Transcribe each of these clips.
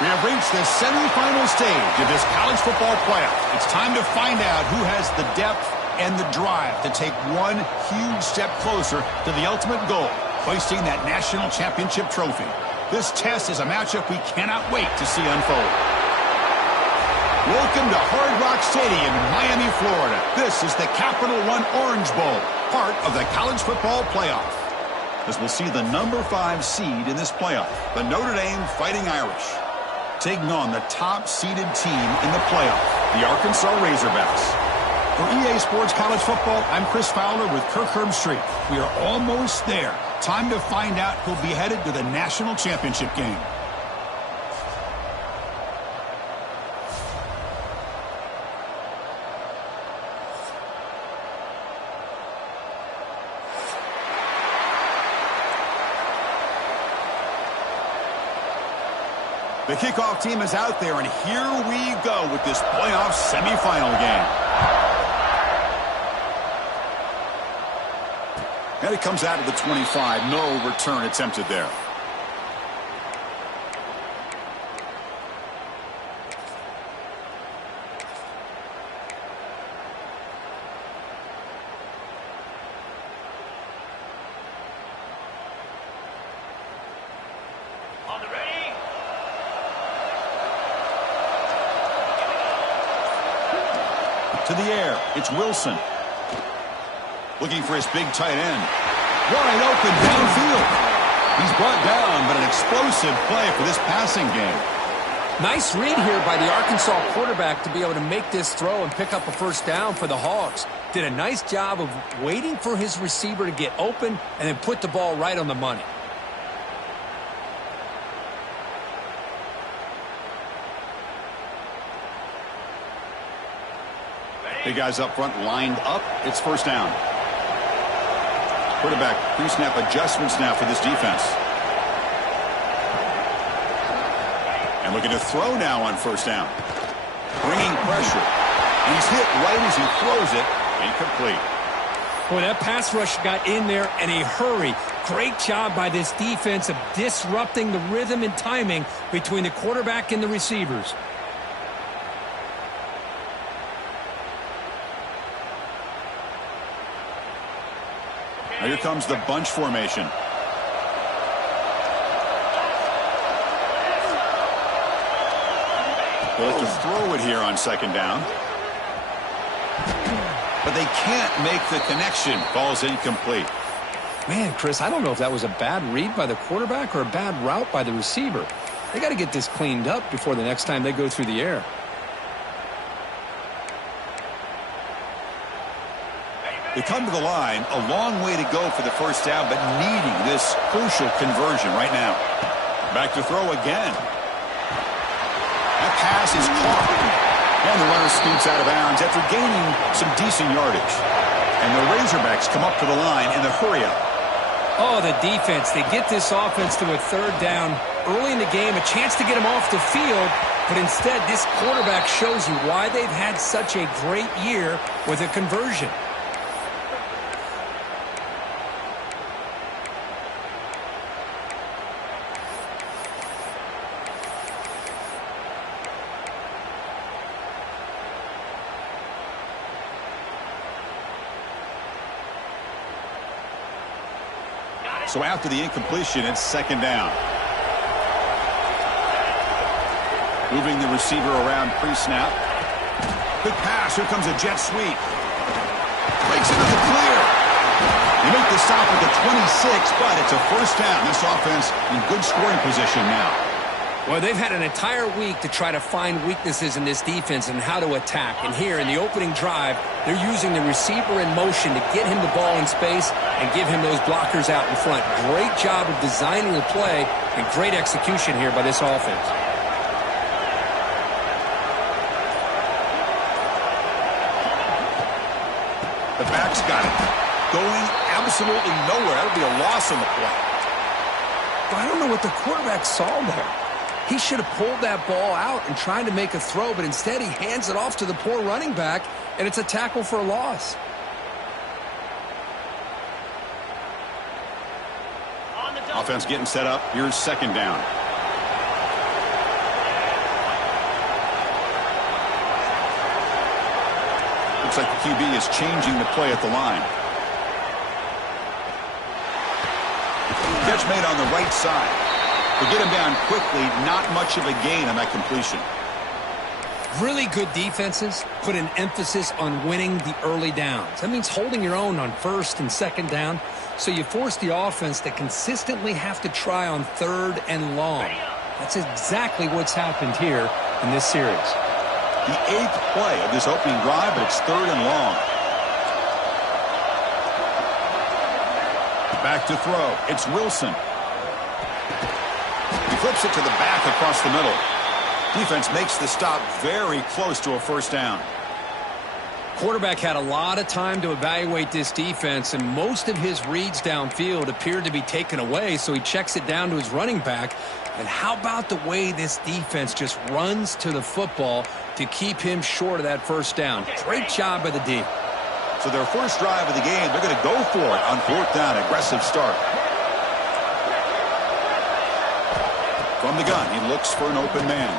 We have reached the semifinal stage of this college football playoff. It's time to find out who has the depth and the drive to take one huge step closer to the ultimate goal, hoisting that national championship trophy. This test is a matchup we cannot wait to see unfold. Welcome to Hard Rock Stadium in Miami, Florida. This is the Capital One Orange Bowl, part of the college football playoff. As we'll see the number 5 seed in this playoff, the Notre Dame Fighting Irish, taking on the top-seeded team in the playoff, the Arkansas Razorbacks. For EA Sports College Football, I'm Chris Fowler with Kirk Herbstreit. We are almost there. Time to find out who'll be headed to the national championship game. The kickoff team is out there, and here we go with this playoff semifinal game. And it comes out of the 25. No return attempted there. To the air, it's Wilson. Looking for his big tight end. Wide open downfield. He's brought down, but an explosive play for this passing game. Nice read here by the Arkansas quarterback to be able to make this throw and pick up a first down for the Hogs. Did a nice job of waiting for his receiver to get open and then put the ball right on the money. Big guys up front lined up. It's first down. Quarterback pre-snap adjustments now for this defense. And looking to throw now on first down. Bringing pressure. And he's hit right as he throws it. Incomplete. Boy, that pass rush got in there in a hurry. Great job by this defense of disrupting the rhythm and timing between the quarterback and the receivers. Now here comes the bunch formation. They'll have to throw it here on second down. But they can't make the connection. Ball's incomplete. Man, Chris, I don't know if that was a bad read by the quarterback or a bad route by the receiver. They got to get this cleaned up before the next time they go through the air. They come to the line, a long way to go for the first down, but needing this crucial conversion right now. Back to throw again. That pass is caught. And the runner scoots out of bounds after gaining some decent yardage. And the Razorbacks come up to the line in the hurry-up. Oh, the defense. They get this offense to a third down early in the game, a chance to get them off the field, but instead this quarterback shows you why they've had such a great year with a conversion. So after the incompletion, it's second down. Moving the receiver around pre-snap. Good pass. Here comes a jet sweep. Breaks into the clear. They make the stop at the 26, but it's a first down. This offense in good scoring position now. Well, they've had an entire week to try to find weaknesses in this defense and how to attack. And here in the opening drive, they're using the receiver in motion to get him the ball in space and give him those blockers out in front. Great job of designing the play and great execution here by this offense. The back's got it. Going absolutely nowhere. That'll be a loss on the play. But I don't know what the quarterback saw there. He should have pulled that ball out and tried to make a throw, but instead he hands it off to the poor running back, and it's a tackle for a loss. Offense getting set up. Here's second down. Looks like the QB is changing the play at the line. Catch made on the right side. To get him down quickly, not much of a gain on that completion. Really good defenses put an emphasis on winning the early downs. That means holding your own on first and second down, so you force the offense to consistently have to try on third and long. That's exactly what's happened here in this series. The 8th play of this opening drive, but it's third and long. Back to throw. It's Wilson. He flips it to the back across the middle. Defense makes the stop very close to a first down. Quarterback had a lot of time to evaluate this defense, and most of his reads downfield appeared to be taken away, so he checks it down to his running back. And how about the way this defense just runs to the football to keep him short of that first down? Great job by the D. So their first drive of the game, they're going to go for it on fourth down. Aggressive start. From the gun, he looks for an open man.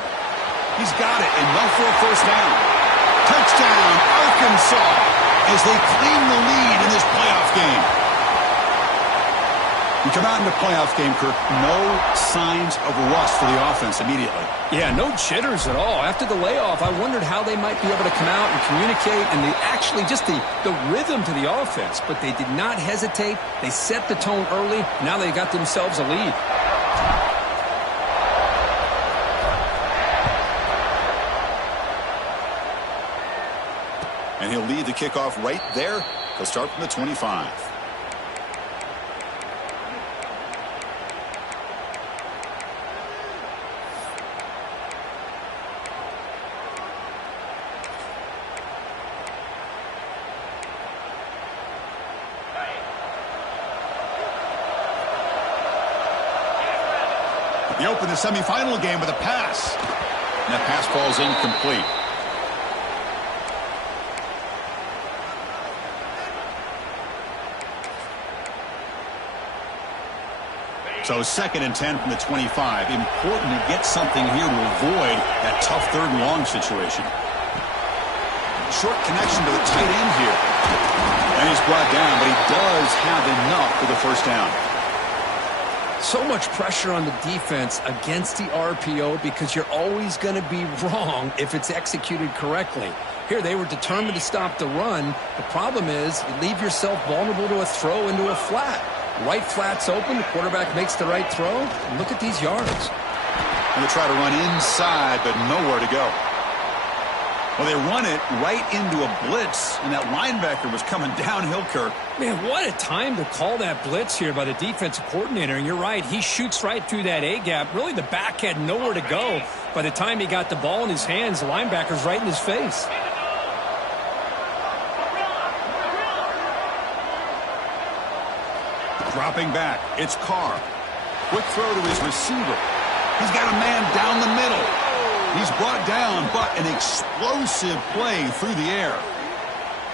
He's got it, enough for a first down. Touchdown, Arkansas, as they claim the lead in this playoff game. You come out in the playoff game, Kirk, no signs of rust for the offense immediately. Yeah, no jitters at all. After the layoff, I wondered how they might be able to come out and communicate, and actually just the rhythm to the offense. But they did not hesitate. They set the tone early. Now they got themselves a lead. And he'll lead the kickoff right there. He'll start from the 25. He opened the semifinal game with a pass. And that pass falls incomplete. So 2nd and 10 from the 25. Important to get something here to avoid that tough third and long situation. Short connection to the tight end here. And he's brought down, but he does have enough for the first down. So much pressure on the defense against the RPO because you're always going to be wrong if it's executed correctly. Here, they were determined to stop the run. The problem is you leave yourself vulnerable to a throw into a flat. Right flat's open, the quarterback makes the right throw, and look at these yards. And they try to run inside, but nowhere to go. Well, they run it right into a blitz, and that linebacker was coming downhill, Kirk. Man, what a time to call that blitz here by the defensive coordinator. And you're right, he shoots right through that A-gap. Really, the back had nowhere to go. By the time he got the ball in his hands, the linebacker's right in his face. Dropping back, it's Carr. Quick throw to his receiver. He's got a man down the middle. He's brought down, but an explosive play through the air.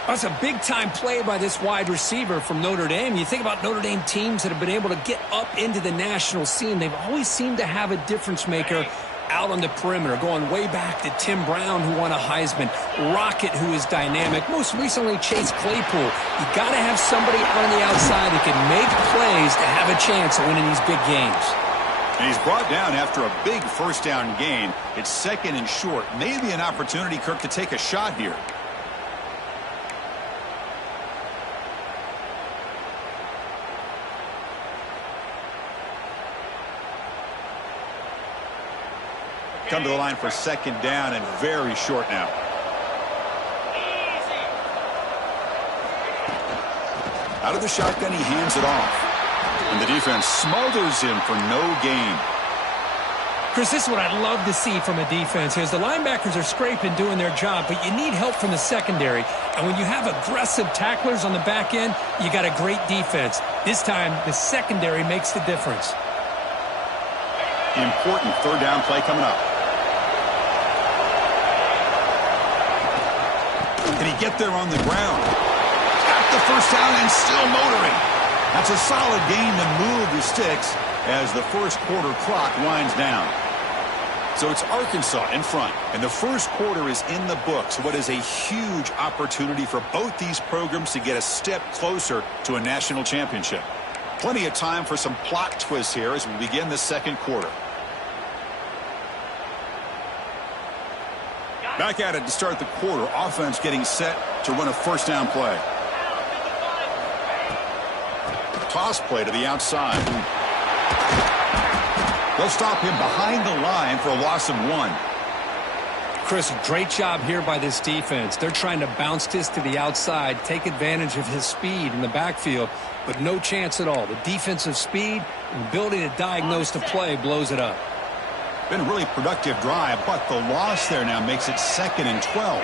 That's a big-time play by this wide receiver from Notre Dame. You think about Notre Dame teams that have been able to get up into the national scene. They've always seemed to have a difference maker out on the perimeter, going way back to Tim Brown, who won a Heisman, Rocket, who is dynamic, most recently Chase Claypool. You got to have somebody on the outside that can make plays to have a chance of winning these big games. And he's brought down after a big first down gain. It's 2nd and short. Maybe an opportunity, Kirk, to take a shot here. Come to the line for 2nd down and very short now. Out of the shotgun, he hands it off. And the defense smothers him for no gain. Chris, this is what I'd love to see from a defense. As the linebackers are scraping, doing their job, but you need help from the secondary. And when you have aggressive tacklers on the back end, you got a great defense. This time, the secondary makes the difference. Important third down play coming up. Can he get there on the ground? Got the first down and still motoring. That's a solid gain to move the sticks as the first quarter clock winds down. So it's Arkansas in front, and the first quarter is in the books. What is a huge opportunity for both these programs to get a step closer to a national championship. Plenty of time for some plot twists here as we begin the second quarter. Back at it to start the quarter. Offense getting set to run a first down play. Toss play to the outside. They'll stop him behind the line for a loss of 1. Chris, great job here by this defense. They're trying to bounce this to the outside, take advantage of his speed in the backfield, but no chance at all. The defensive speed and ability to diagnose the play blows it up. Been a really productive drive, but the loss there now makes it 2nd and 12.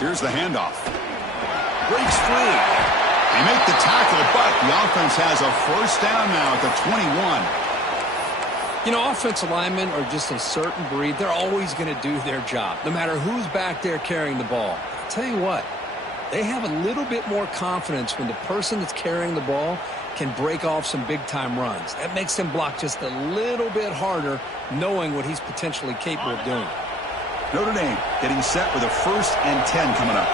Here's the handoff. Breaks free. They make the tackle, but the offense has a first down now at the 21. You know, offensive linemen are just a certain breed. They're always going to do their job, no matter who's back there carrying the ball. I'll tell you what, they have a little bit more confidence when the person that's carrying the ball can break off some big-time runs. That makes them block just a little bit harder, knowing what he's potentially capable of doing. Notre Dame getting set with a 1st and 10 coming up.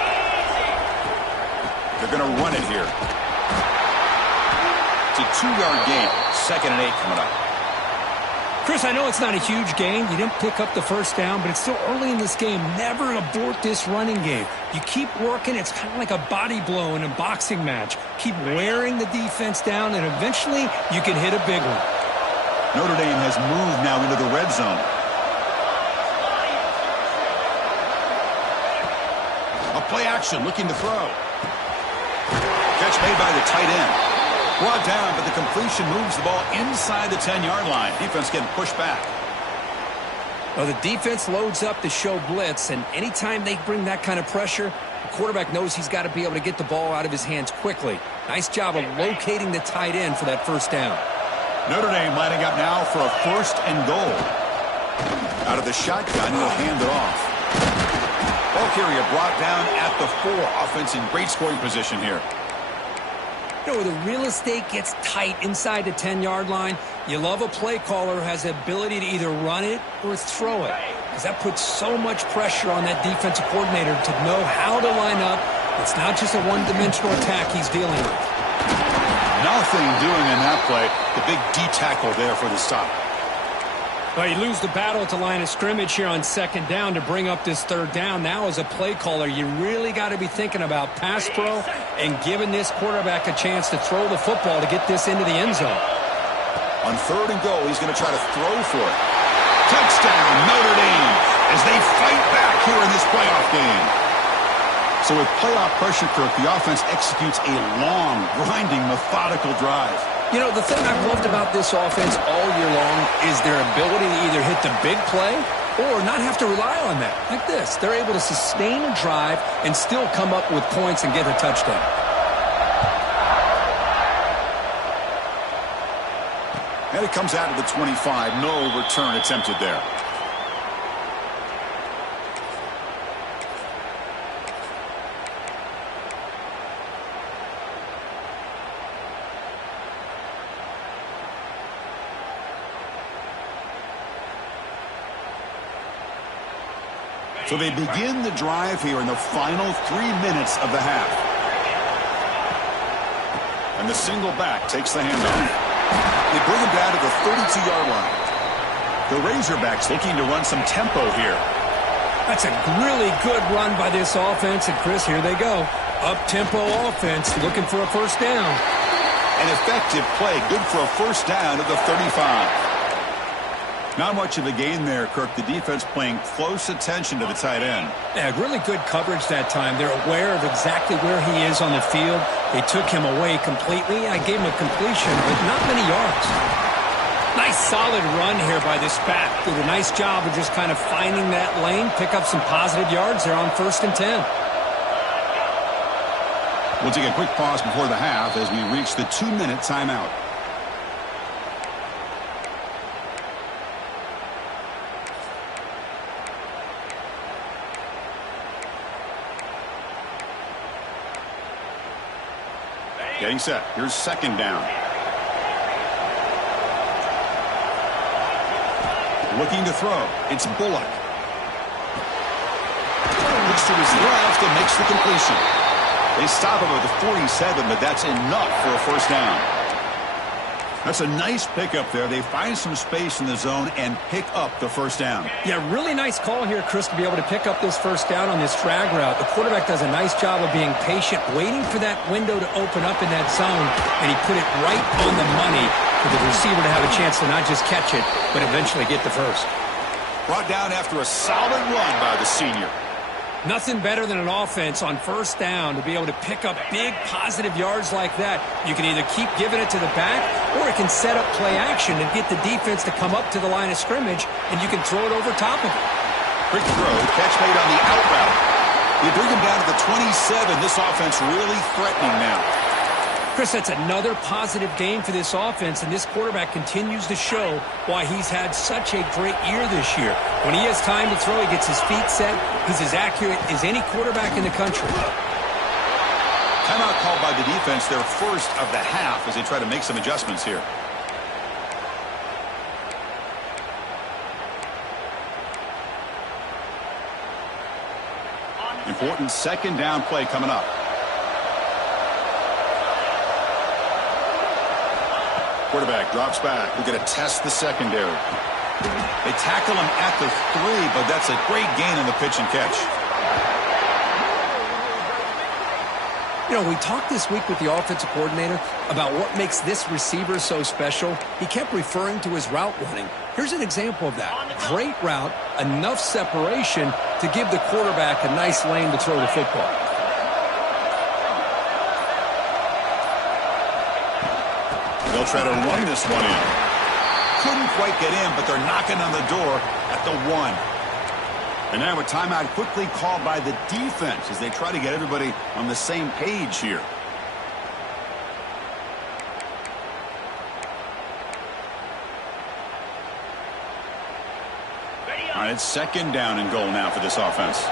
They're going to run it here. It's a 2-yard gain. 2nd and 8 coming up. Chris, I know it's not a huge gain. You didn't pick up the first down, but it's still early in this game. Never abort this running game. You keep working. It's kind of like a body blow in a boxing match. Keep wearing the defense down, and eventually you can hit a big one. Notre Dame has moved now into the red zone. A play action looking to throw. Catch made by the tight end. Brought down, but the completion moves the ball inside the 10-yard line. Defense getting pushed back. Well, the defense loads up to show blitz, and anytime they bring that kind of pressure, the quarterback knows he's got to be able to get the ball out of his hands quickly. Nice job of locating the tight end for that first down. Notre Dame lining up now for a 1st and goal. Out of the shotgun, he'll hand it off. Ball carrier brought down at the 4. Offense in great scoring position here. You know, where the real estate gets tight inside the 10-yard line, you love a play caller who has the ability to either run it or throw it, because that puts so much pressure on that defensive coordinator to know how to line up. It's not just a one-dimensional attack he's dealing with. Nothing doing in that play. The big D tackle there for the stop. Well, you lose the battle at the line of scrimmage here on 2nd down to bring up this 3rd down. Now, as a play caller, you really got to be thinking about pass pro and giving this quarterback a chance to throw the football to get this into the end zone. On 3rd and goal, he's going to try to throw for it. Touchdown, Notre Dame, as they fight back here in this playoff game. So with playoff pressure, Kirk, the offense executes a long, grinding, methodical drive. You know, the thing I've loved about this offense all year long is their ability to either hit the big play or not have to rely on that. Like this, they're able to sustain a drive and still come up with points and get a touchdown. And it comes out to the 25. No return attempted there. So they begin the drive here in the final 3 minutes of the half. And the single back takes the handoff. They bring him down to the 32-yard line. The Razorbacks looking to run some tempo here. That's a really good run by this offense. And, Chris, here they go. Up-tempo offense looking for a first down. An effective play. Good for a first down at the 35. Not much of a gain there, Kirk. The defense paying close attention to the tight end. Yeah, really good coverage that time. They're aware of exactly where he is on the field. They took him away completely. I gave him a completion, but not many yards. Nice solid run here by this back. Did a nice job of just kind of finding that lane, pick up some positive yards there on 1st and 10. We'll take a quick pause before the half as we reach the 2-minute timeout. Getting set. Here's second down. Looking to throw. It's Bullock. Looks to his left and makes the completion. They stop him at the 47, but that's enough for a first down. That's a nice pickup there. They find some space in the zone and pick up the first down. Yeah, really nice call here, Chris, to be able to pick up this first down on this drag route. The quarterback does a nice job of being patient, waiting for that window to open up in that zone, and he put it right on the money for the receiver to have a chance to not just catch it, but eventually get the first. Brought down after a solid run by the senior. Nothing better than an offense on first down to be able to pick up big positive yards like that. You can either keep giving it to the back, or it can set up play action and get the defense to come up to the line of scrimmage, and you can throw it over top of it. Quick throw, catch made on the out route. You bring him down to the 27. This offense really threatening now. Chris, that's another positive game for this offense, and this quarterback continues to show why he's had such a great year this year. When he has time to throw, he gets his feet set. He's as accurate as any quarterback in the country. Timeout called by the defense, their first of the half, as they try to make some adjustments here. Important second down play coming up. Quarterback drops back. We're going to test the secondary. They tackle him at the 3, but that's a great gain in the pitch and catch. You know, we talked this week with the offensive coordinator about what makes this receiver so special. He kept referring to his route running. Here's an example of that. Great route, enough separation to give the quarterback a nice lane to throw the football. They'll try to run this one in. Couldn't quite get in, but they're knocking on the door at the 1. And now a timeout quickly called by the defense as they try to get everybody on the same page here. All right, it's second down and goal now for this offense.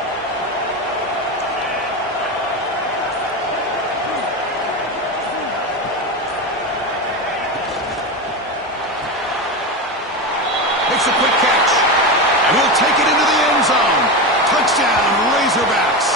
Makes a quick catch. And he'll take it into the end zone. Touchdown, Razorbacks.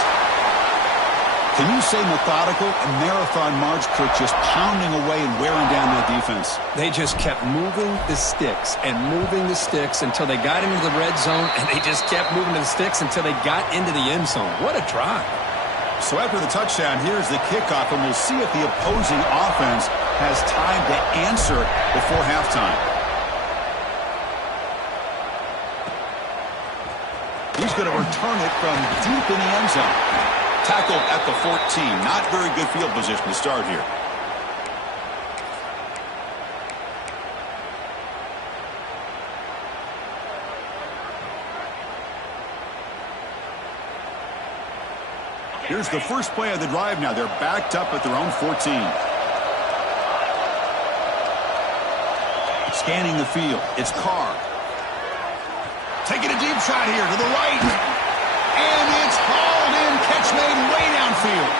Can you say methodical? A marathon march, Kirk, just pounding away and wearing down that defense. They just kept moving the sticks and moving the sticks until they got into the red zone, and they just kept moving the sticks until they got into the end zone. What a drive. So after the touchdown, here's the kickoff, and we'll see if the opposing offense has time to answer before halftime. He's going to return it from deep in the end zone. Tackled at the 14. Not very good field position to start here. Here's the first play of the drive now. They're backed up at their own 14. Scanning the field. It's Carr. Taking a deep shot here to the right. And it's hauled in. Catch made way downfield.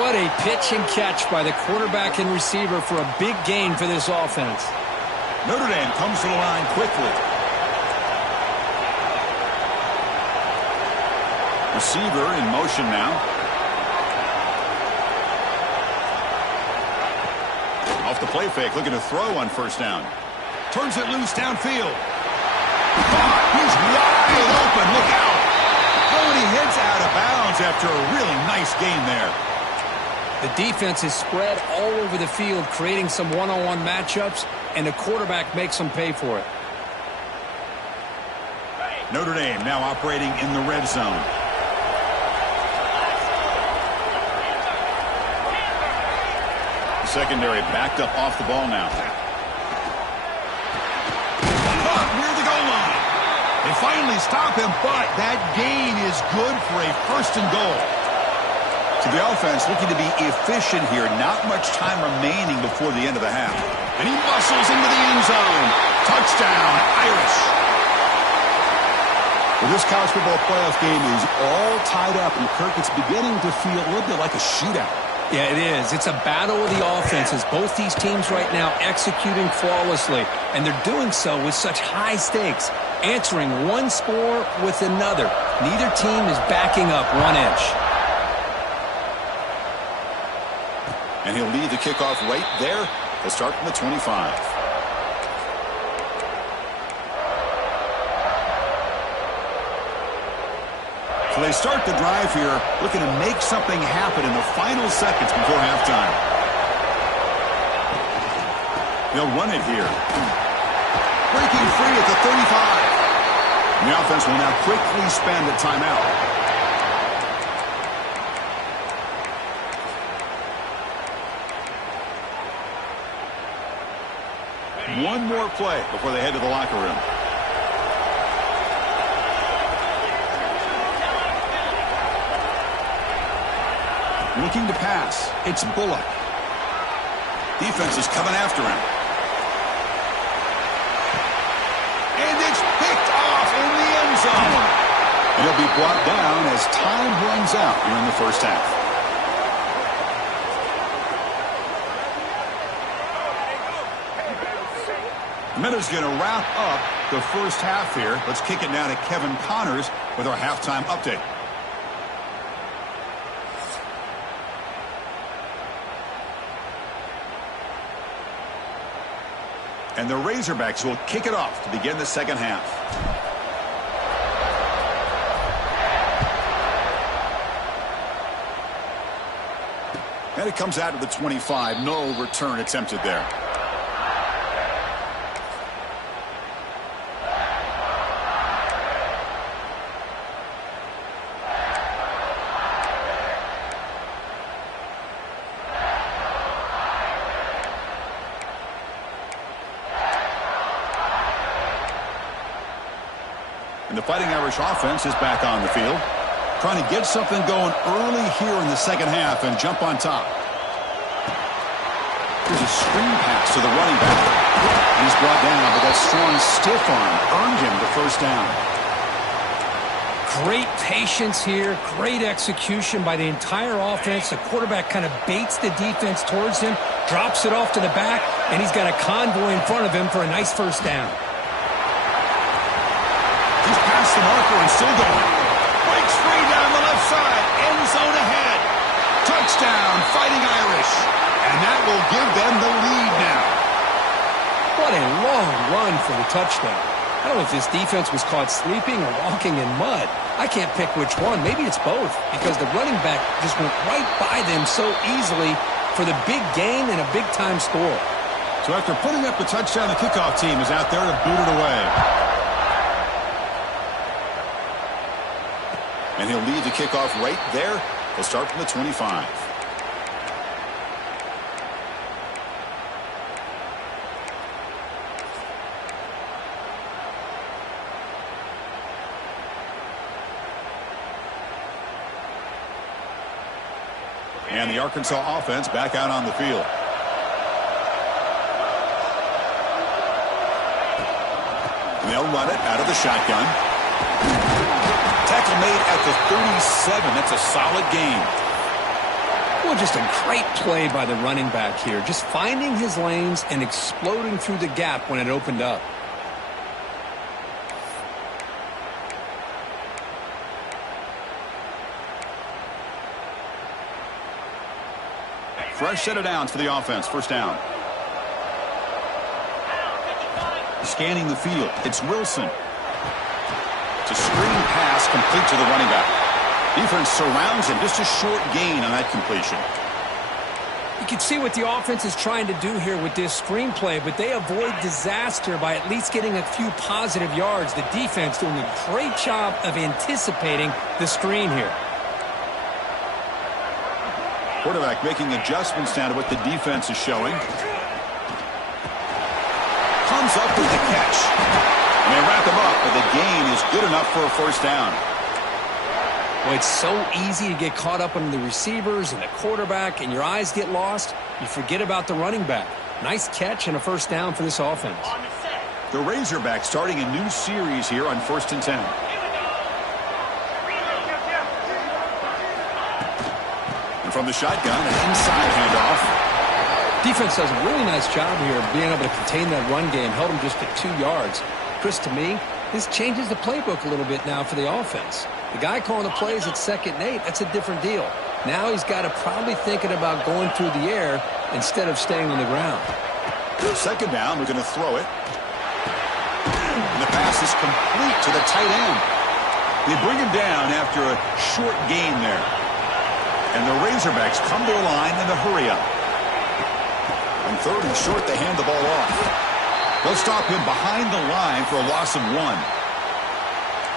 What a pitch and catch by the quarterback and receiver for a big gain for this offense. Notre Dame comes to the line quickly. Receiver in motion now. Off the play fake, looking to throw on first down. Turns it loose downfield. He's wide open. Look out. Oh, and he heads out of bounds after a really nice game there. The defense is spread all over the field, creating some one-on-one matchups, and the quarterback makes them pay for it. Notre Dame now operating in the red zone. The secondary backed up off the ball now. Near the goal line. They finally stop him, but that gain is good for a first and goal. So the offense looking to be efficient here. Not much time remaining before the end of the half. And he muscles into the end zone. Touchdown, Irish. Well, this college football playoff game is all tied up, and Kirk, it's beginning to feel a little bit like a shootout. Yeah, it is. It's a battle of the offenses. Both these teams right now executing flawlessly, and they're doing so with such high stakes, answering one score with another. Neither team is backing up 1 inch. And he'll lead the kickoff right there. They'll start from the 25. So they start the drive here, looking to make something happen in the final seconds before halftime. They'll run it here. Breaking free at the 35. The offense will now quickly spend a timeout. One more play before they head to the locker room. Looking to pass. It's Bullock. Defense is coming after him. And it's picked off in the end zone. And he'll be brought down as time runs out here in the first half. Minutes going to wrap up the first half here. Let's kick it now to Kevin Connors with our halftime update. And the Razorbacks will kick it off to begin the second half. And it comes out to the 25. No return attempted there. And the Fighting Irish offense is back on the field, trying to get something going early here in the second half and jump on top. Here's a screen pass to the running back. He's brought down, but that strong stiff arm earned him the first down. Great patience here, great execution by the entire offense. The quarterback kind of baits the defense towards him, drops it off to the back, and he's got a convoy in front of him for a nice first down. He's past the marker and still going. Breaks free down the left side. End zone ahead. Touchdown, Fighting Irish. And that will give them the lead now. What a long run for the touchdown. I don't know if this defense was caught sleeping or walking in mud. I can't pick which one. Maybe it's both, because the running back just went right by them so easily for the big gain and a big-time score. So after putting up the touchdown, the kickoff team is out there to boot it away. And he'll lead the kickoff right there. They'll start from the 25. And the Arkansas offense back out on the field. And they'll run it out of the shotgun. Tackle made at the 37. That's a solid gain. Well, just a great play by the running back here. Just finding his lanes and exploding through the gap when it opened up. Fresh set of downs for the offense. First down. Scanning the field. It's Wilson. It's a screen pass complete to the running back. Defense surrounds him. Just a short gain on that completion. You can see what the offense is trying to do here with this screen play, but they avoid disaster by at least getting a few positive yards. The defense doing a great job of anticipating the screen here. Quarterback making adjustments now to what the defense is showing. Comes up with the catch. And they wrap him up, but the gain is good enough for a first down. Well, it's so easy to get caught up on the receivers and the quarterback, and your eyes get lost. You forget about the running back. Nice catch and a first down for this offense. The Razorbacks starting a new series here on 1st and 10. And from the shotgun, an inside handoff. Defense does a really nice job here of being able to contain that run game. Held him just at 2 yards. Chris, to me, this changes the playbook a little bit now for the offense. The guy calling the plays at 2nd and 8, that's a different deal. Now he's got to probably thinking about going through the air instead of staying on the ground. 2nd down, we're going to throw it. And the pass is complete to the tight end. They bring him down after a short gain there. And the Razorbacks come to the line in the hurry-up. On 3rd and short, they hand the ball off. They'll stop him behind the line for a loss of 1.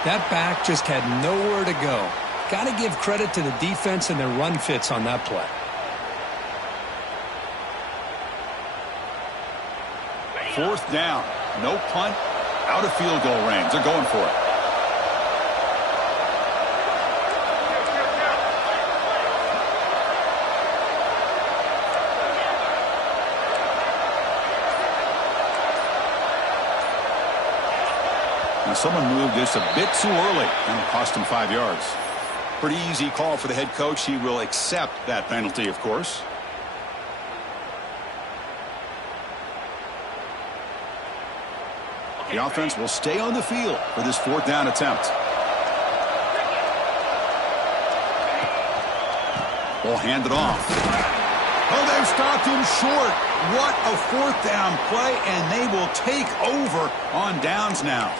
That back just had nowhere to go. Got to give credit to the defense and their run fits on that play. Fourth down. No punt. Out of field goal range. They're going for it. Now someone moved this a bit too early, and it cost him 5 yards. Pretty easy call for the head coach. He will accept that penalty, of course. The offense will stay on the field for this 4th down attempt. Ball handed off. Oh, they've stopped him short. What a 4th down play, and they will take over on downs now.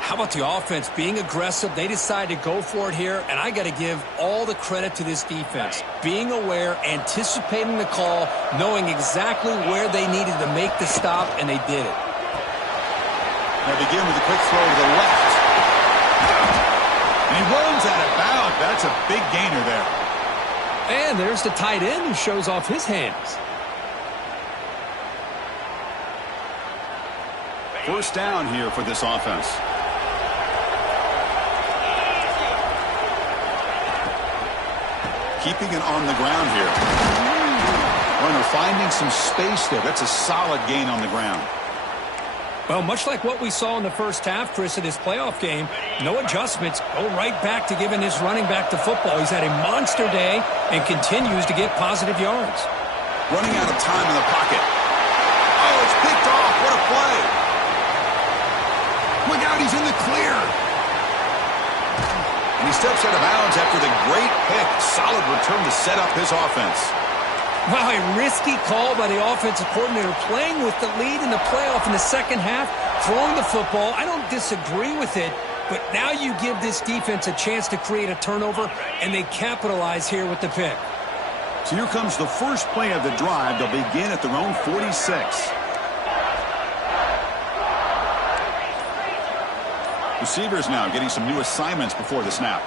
How about the offense being aggressive? They decide to go for it here, and I got to give all the credit to this defense. Being aware, anticipating the call, knowing exactly where they needed to make the stop, and they did it. They begin with a quick throw to the left. And he runs out of bounds. That's a big gainer there. And there's the tight end who shows off his hands. 1st down here for this offense. Keeping it on the ground here. Runner finding some space there. That's a solid gain on the ground. Well, much like what we saw in the first half, Chris, of this playoff game, no adjustments. Go right back to giving his running back to football. He's had a monster day and continues to get positive yards. Running out of time in the pocket. Oh, it's picked off. What a play. Look out, he's in the clear. And he steps out of bounds after the great pick. Solid return to set up his offense. Wow, a risky call by the offensive coordinator, playing with the lead in the playoff in the 2nd half, throwing the football. I don't disagree with it, but now you give this defense a chance to create a turnover, and they capitalize here with the pick. So here comes the first play of the drive. They'll begin at their own 46. Receivers now getting some new assignments before the snap.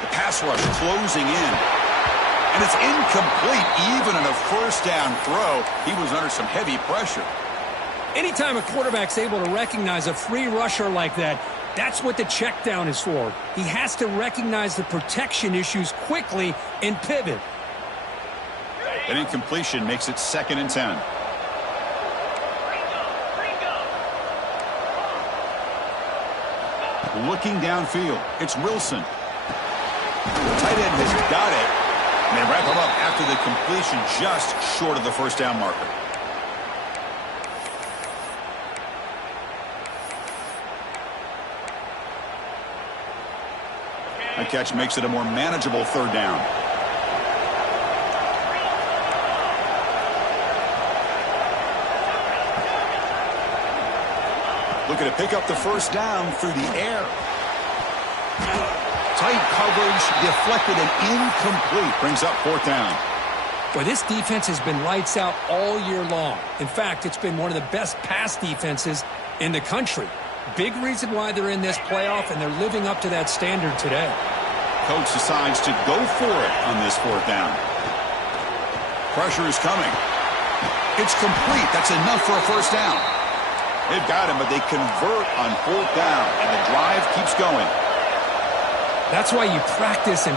The pass rush closing in. And it's incomplete. Even in a 1st down throw, he was under some heavy pressure. Anytime a quarterback's able to recognize a free rusher like that, that's what the check down is for. He has to recognize the protection issues quickly and pivot. An incompletion makes it 2nd and 10. Looking downfield, it's Wilson. The tight end has got it. And they wrap him up after the completion, just short of the 1st down marker. That catch makes it a more manageable 3rd down. Looking to pick up the 1st down through the air. Tight coverage, deflected and incomplete. Brings up 4th down. Well, this defense has been lights out all year long. In fact, it's been one of the best pass defenses in the country. Big reason why they're in this playoff, and they're living up to that standard today. Coach decides to go for it on this 4th down. Pressure is coming. It's complete. That's enough for a 1st down. They've got him, but they convert on 4th down, and the drive keeps going. That's why you practice and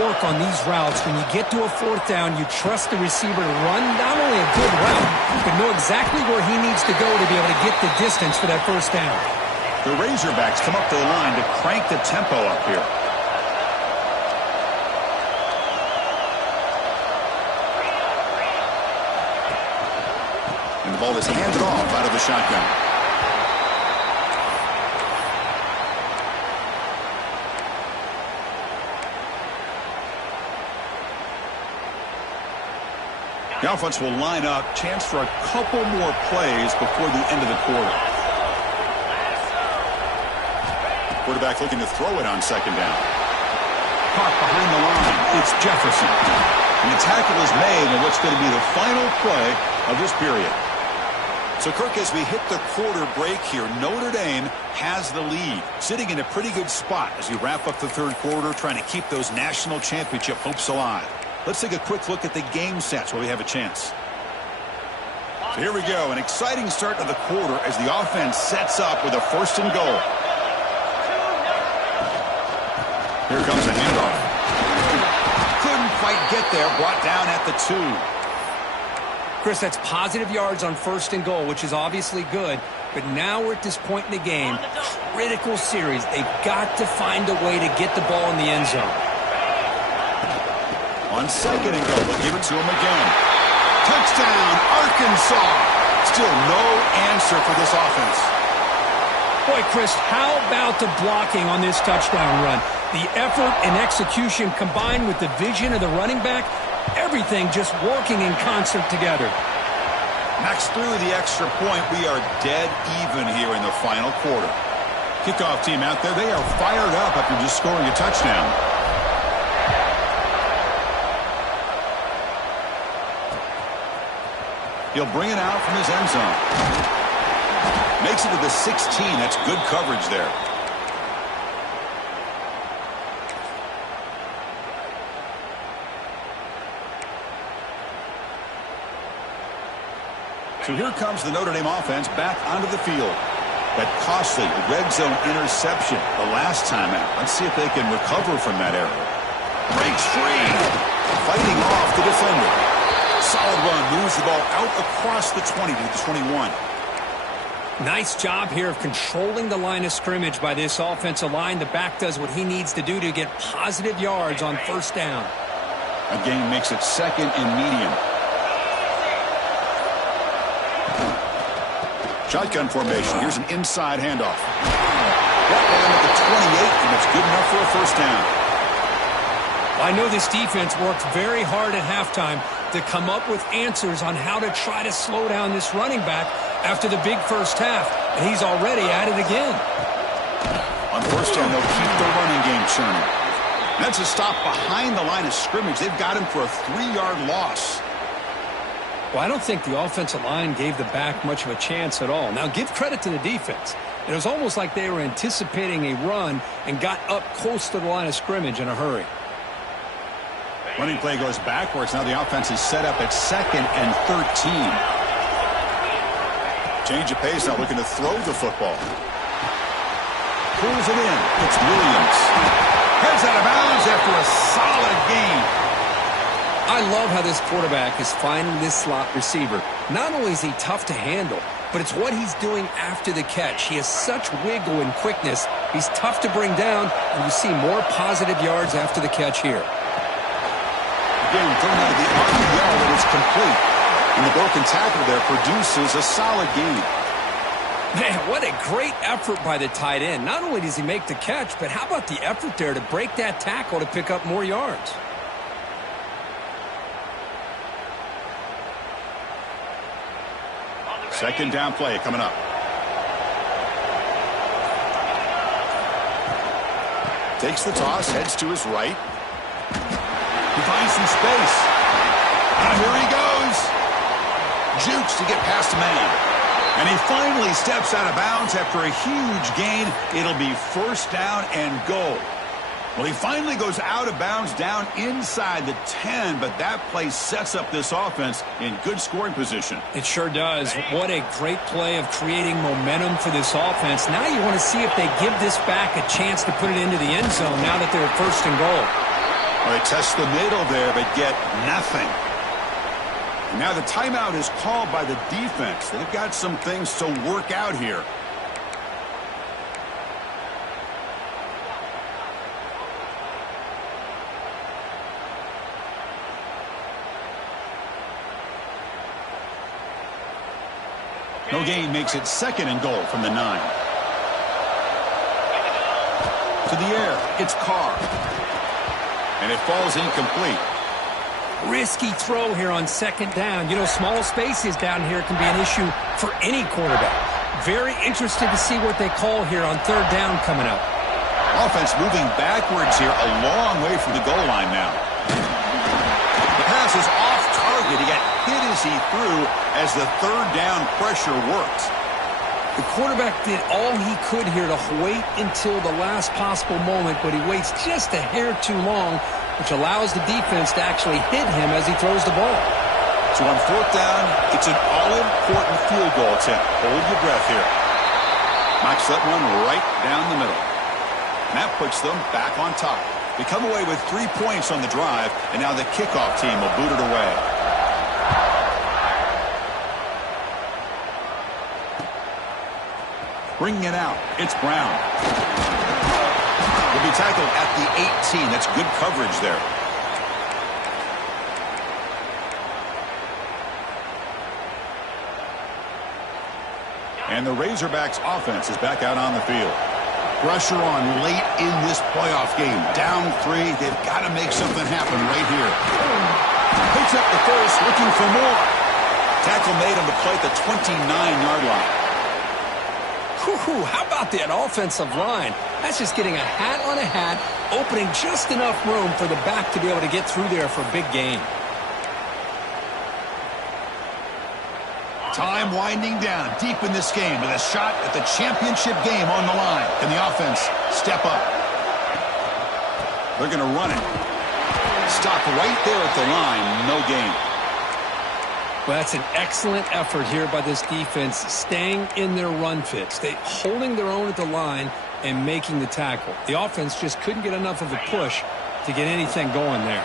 work on these routes. When you get to a 4th down, you trust the receiver to run not only a good route, but know exactly where he needs to go to be able to get the distance for that 1st down. The Razorbacks come up to the line to crank the tempo up here. ball is handed off out of the shotgun. The offense will line up. Chance for a couple more plays before the end of the quarter. Quarterback looking to throw it on second down. Caught behind the line. It's Jefferson. And the tackle is made in what's going to be the final play of this period. So, Kirk, as we hit the quarter break here, Notre Dame has the lead, sitting in a pretty good spot as we wrap up the third quarter, trying to keep those national championship hopes alive. Let's take a quick look at the game stats where we have a chance. So here we go. An exciting start to the quarter as the offense sets up with a 1st and goal. Here comes a handoff. Couldn't quite get there. Brought down at the 2. Chris, that's positive yards on 1st and goal, which is obviously good. But now we're at this point in the game. Critical series. They've got to find a way to get the ball in the end zone. On 2nd and goal, they'll give it to him again. Touchdown, Arkansas. Still no answer for this offense. Boy, Chris, how about the blocking on this touchdown run? The effort and execution combined with the vision of the running back, everything just working in concert together. Knocks through the extra point. We are dead even here in the final quarter. Kickoff team out there, they are fired up after just scoring a touchdown. He'll bring it out from his end zone. Makes it to the 16. That's good coverage there. So here comes the Notre Dame offense back onto the field. That costly red zone interception the last time out. Let's see if they can recover from that error. Breaks free. Fighting off the defender. Solid run, moves the ball out across the 20 to the 21. Nice job here of controlling the line of scrimmage by this offensive line. The back does what he needs to do to get positive yards on 1st down. Again, makes it 2nd and medium. Shotgun formation. Here's an inside handoff. Brought down at the 28, and that's good enough for a 1st down. I know this defense worked very hard at halftime to come up with answers on how to try to slow down this running back after the big first half, and he's already at it again. On 1st down, they'll keep the running game churning. That's a stop behind the line of scrimmage. They've got him for a 3-yard loss. Well, I don't think the offensive line gave the back much of a chance at all. Now, give credit to the defense. It was almost like they were anticipating a run and got up close to the line of scrimmage in a hurry. Running play goes backwards. Now the offense is set up at 2nd and 13. Change of pace now, looking to throw the football. Pulls it in. It's Williams. Heads out of bounds after a solid gain. I love how this quarterback is finding this slot receiver. Not only is he tough to handle, but it's what he's doing after the catch. He has such wiggle and quickness. He's tough to bring down, and you see more positive yards after the catch here. Again, thrown out of the RPO, and it's complete. And the broken tackle there produces a solid gain. Man, what a great effort by the tight end. Not only does he make the catch, but how about the effort there to break that tackle to pick up more yards? Second down play coming up. Takes the toss, heads to his right. He finds some space. And here he goes. Jukes to get past a man. And he finally steps out of bounds after a huge gain. It'll be 1st down and goal. Well, he finally goes out of bounds down inside the 10, but that play sets up this offense in good scoring position. It sure does. What a great play of creating momentum for this offense. Now you want to see if they give this back a chance to put it into the end zone now that they're 1st and goal. Well, they test the middle there, but get nothing. And now the timeout is called by the defense. They've got some things to work out here. No gain makes it 2nd and goal from the 9. To the air, it's Carr. And it falls incomplete. Risky throw here on 2nd down. You know, small spaces down here can be an issue for any quarterback. Very interested to see what they call here on 3rd down coming up. Offense moving backwards here, a long way from the goal line now. The pass is off target. He got hit as he threw as the 3rd down pressure worked. The quarterback did all he could here to wait until the last possible moment, but he waits just a hair too long, which allows the defense to actually hit him as he throws the ball. So on 4th down, it's an all-important field goal attempt. Hold your breath here. Knocks that one right down the middle. And that puts them back on top. They come away with 3 points on the drive, and now the kickoff team will boot it away. Bringing it out, it's Brown. Will be tackled at the 18. That's good coverage there. And the Razorbacks offense is back out on the field. Pressure on late in this playoff game. Down 3. They've got to make something happen right here. Picks up the first, looking for more. Tackle made on the play at the 29-yard line. How about that offensive line? That's just getting a hat on a hat, opening just enough room for the back to be able to get through there for a big gain. Time winding down deep in this game with a shot at the championship game on the line. Can the offense step up? They're going to run it. Stop right there at the line. No gain. Well, that's an excellent effort here by this defense, staying in their run fits. They holding their own at the line and making the tackle. The offense just couldn't get enough of a push to get anything going there.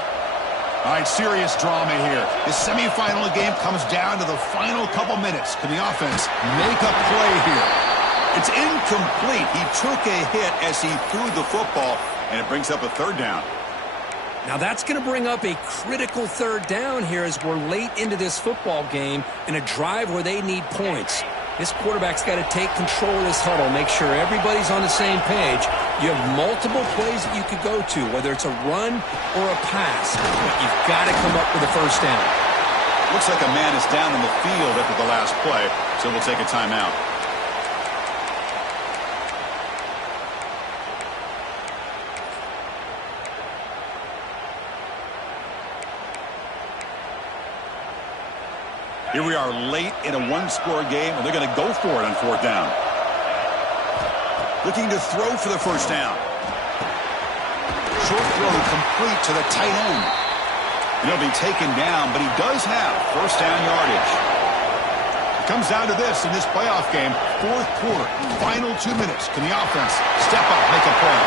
All right, serious drama here. The semifinal game comes down to the final couple minutes. Can the offense make a play here? It's incomplete. He took a hit as he threw the football, and it brings up a 3rd down. Now that's going to bring up a critical 3rd down here as we're late into this football game in a drive where they need points. This quarterback's got to take control of this huddle, make sure everybody's on the same page. You have multiple plays that you could go to, whether it's a run or a pass, but you've got to come up with a 1st down. Looks like a man is down in the field after the last play, so we'll take a timeout. Here we are late in a 1-score game, and they're going to go for it on 4th down. Looking to throw for the 1st down. Short throw complete to the tight end. He'll be taken down, but he does have 1st down yardage. It comes down to this in this playoff game. 4th quarter, final 2 minutes. Can the offense step up, make a play?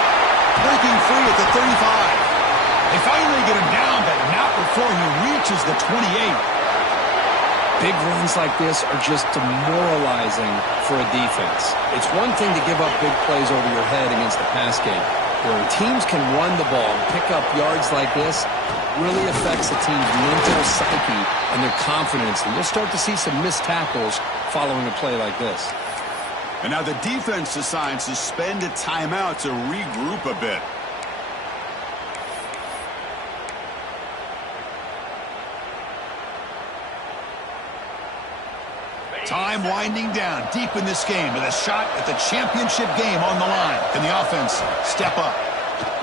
Breaking free at the 35. They finally get him down, but not before he reaches the 28. Big runs like this are just demoralizing for a defense. It's one thing to give up big plays over your head against the pass game. Where teams can run the ball and pick up yards like this, really affects the team's mental psyche and their confidence. And you'll start to see some missed tackles following a play like this. And now the defense decides to spend a timeout to regroup a bit. Time winding down deep in this game with a shot at the championship game on the line. Can the offense step up?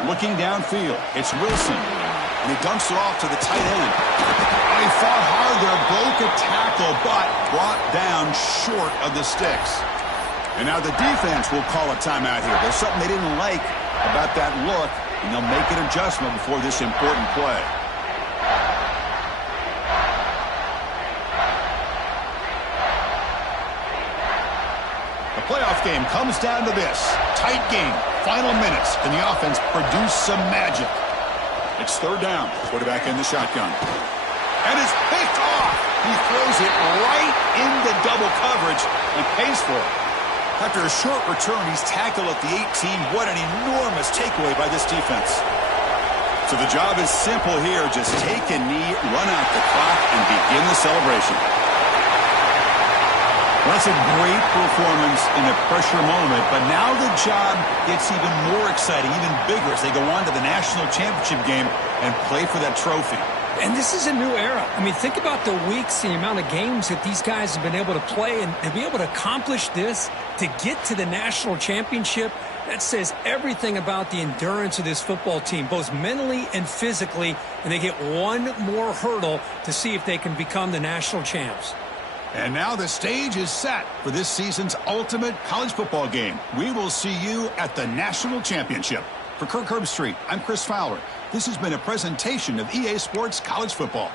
Looking downfield, it's Wilson. And he dumps it off to the tight end. Oh, he fought hard there, broke a tackle, but brought down short of the sticks. And now the defense will call a timeout here. There's something they didn't like about that look, and they'll make an adjustment before this important play. Playoff game comes down to this. Tight game. Final minutes. Can the offense produce some magic? It's 3rd down. Quarterback in the shotgun. And it's picked off. He throws it right into double coverage and pays for it. After a short return, he's tackled at the 18. What an enormous takeaway by this defense. So the job is simple here. Just take a knee, run out the clock, and begin the celebration. Well, that's a great performance in a pressure moment, but now the job gets even more exciting, even bigger as they go on to the national championship game and play for that trophy. And this is a new era. I mean, think about the weeks, the amount of games that these guys have been able to play and be able to accomplish this, to get to the national championship. That says everything about the endurance of this football team, both mentally and physically, and they get one more hurdle to see if they can become the national champs. And now the stage is set for this season's ultimate college football game. We will see you at the national championship. For Kirk Herbstreit, I'm Chris Fowler. This has been a presentation of EA Sports College Football.